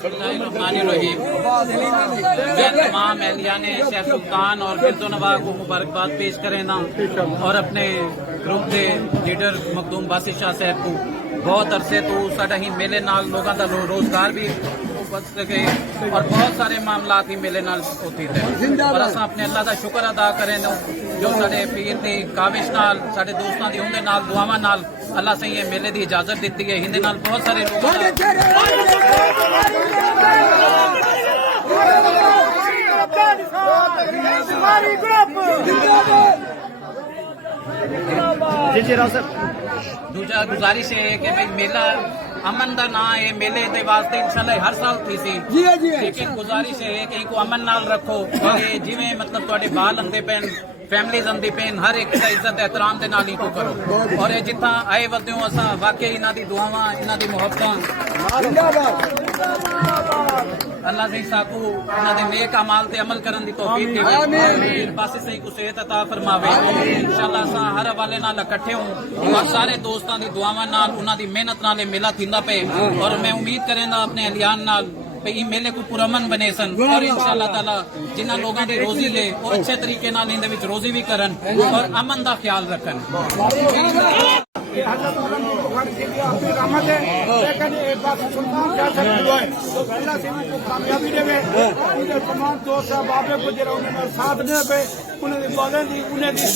बिस्मिल्लाहिर्रहमानिर्रहीम। मैं तमाम एहलिया ने शेख सुल्तान और गिरदो नवा को मुबारकबाद पेश करें ना और अपने ग्रुप के लीडर मखदूम बासित शाह साहब को बहुत अरसे तो साडा ही मेले नाल लोगों का रोजगार भी बच सके और बहुत सारे मामला ही मेले नाल होती थे और अस अपने अल्लाह का शुक्र अदा करें जो साडे पीर की काविश नाल साडे दोस्तों की उनके नाल दुआवां नाल अल्लाह से ये मेले की इजाजत दी है। हिंदे नाल बहुत सारे दूजा गुजारिश है कि भाई मेला अमन का ना है, मेले के वास्ते इंशाल्लाह हर साल थी सी, लेकिन गुजारिश है कि इनको अमन नाल रखो जिवें मतलब तुहाडे बाल अंदे पैन फैमिलीज अंदी पैन हर एक का इज्जत एहतराम के नाल इनको करो और जिथा आए वदे हो असा वाकई इन्हां दी दुआवां इन्हां दी मुहब्बतां अल्लाह से साकू इन्हां दे नेक अमाल ते अमल करन दी तौफीक देवे, आमीन। पासे सही को सेहत अता फरमावे इंशाल्लाह। असा हर हवाले नाल इकट्ठे हों और सारे दोस्तां दी दुआवां नाल उन्हां दी मेहनत नाल मेला थींदा पे और मैं उम्मीद करेंदा अपने अहलियान नाल भाई मेले को पुरअमन बने सन और इंशाअल्लाह ताला जिन्हां लोगों की रोजी है वो अच्छे तरीके नाल इंदे विच रोजी भी करन और अमन का ख्याल रखन। कामयाबी देवे तमाम दोस्त बाबे को जरा उन्हें साथ दे पे उन्हें बाले दी उन्हें दी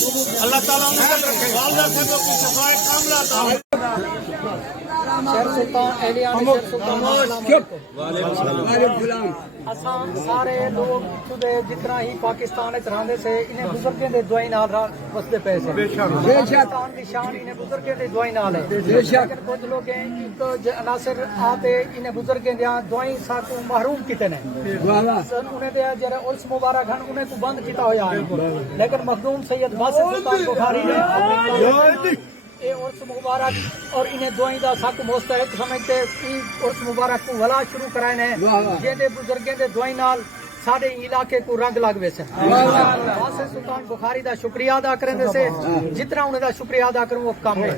अल्लाह ताला उन्हें रखे वालदा सदो की सफाई कामला ता शेर सुल्तान एलिया ने शेर सुल्तान असां सारे लोग खुदे जितना ही पाकिस्तान में रहंदे से इन्हें बुजुर्गों दे दुआई नाल वसदे पे से पाकिस्तान की शान इन्हें बुजुर्गों दे दुआई नाल है। लेकिन कुछ लोग एक अनासर आते इन्हें बुजुर्गों दे दुआई साकू महरूम किते ने उन्हें दे जरा उर्स मुबारक हन उन्हें को बंद किया होया है, लेकिन मखदूम सैयद बासित सुल्तान बुखारी ने ये उर्स मुबारक और इन्हें दुआई का साकू मुस्तहिक समझते उर्स मुबारक को वला शुरू कराए ने जेदे बुजुर्गों दे दुआई नाल साडे इलाके को रंग लग वैसे बासित सुल्तान बुखारी का शुक्रिया अदा करें से जितना उन्हें शुक्रिया अदा करूँ वो कम है।